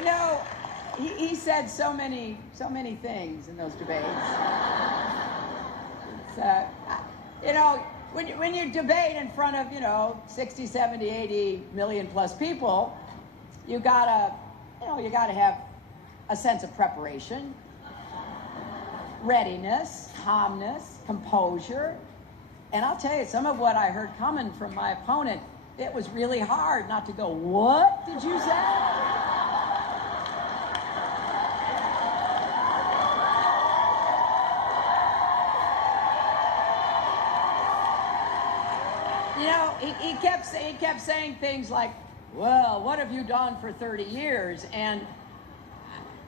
You know, he said so many things in those debates. You know, when you debate in front of, 60, 70, 80 million plus people, you gotta have a sense of preparation, readiness, calmness, composure. And I'll tell you, some of what I heard coming from my opponent, it was really hard not to go, "What did you say?" You know, he kept saying things like, "Well, what have you done for 30 years?" And,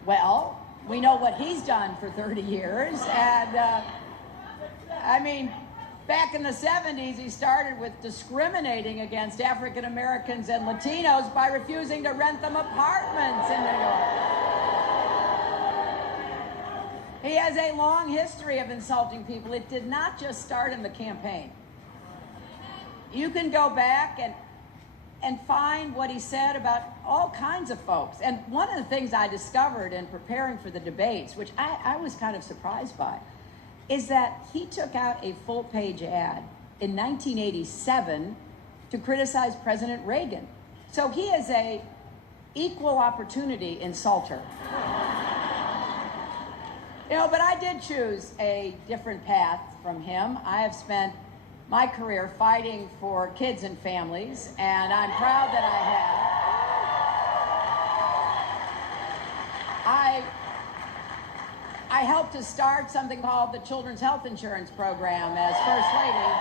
well, we know what he's done for 30 years. And, I mean, back in the 70s, he started with discriminating against African Americans and Latinos by refusing to rent them apartments in New York. He has a long history of insulting people. It did not just start in the campaign. You can go back and find what he said about all kinds of folks. And one of the things I discovered in preparing for the debates, which I was kind of surprised by, is that he took out a full-page ad in 1987 to criticize President Reagan. So he is a equal opportunity insulter. But I did choose a different path from him. I have spent my career fighting for kids and families, and I'm proud that I have. I helped to start something called the Children's Health Insurance Program as First Lady.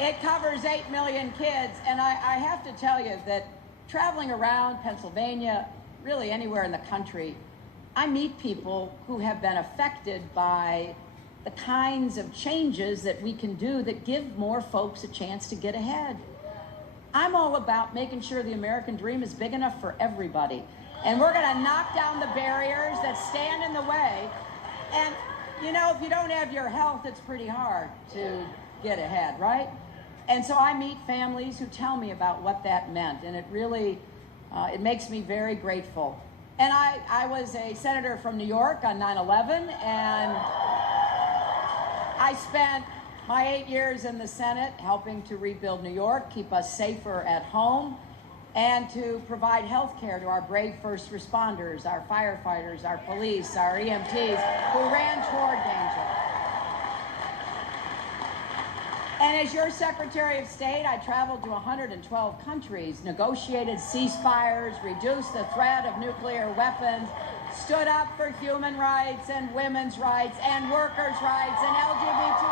It covers 8 million kids, and I have to tell you that traveling around Pennsylvania, really anywhere in the country, I meet people who have been affected by the kinds of changes that we can do that give more folks a chance to get ahead. I'm all about making sure the American dream is big enough for everybody. And we're going to knock down the barriers that stand in the way. And, if you don't have your health, it's pretty hard to get ahead, right? And so I meet families who tell me about what that meant. And it really, it makes me very grateful. And I was a senator from New York on 9/11, and I spent my 8 years in the Senate helping to rebuild New York, keep us safer at home, and to provide health care to our brave first responders, our firefighters, our police, our EMTs, who ran toward danger. And as your Secretary of State, I traveled to 112 countries, negotiated ceasefires, reduced the threat of nuclear weapons, stood up for human rights and women's rights and workers' rights and LGBT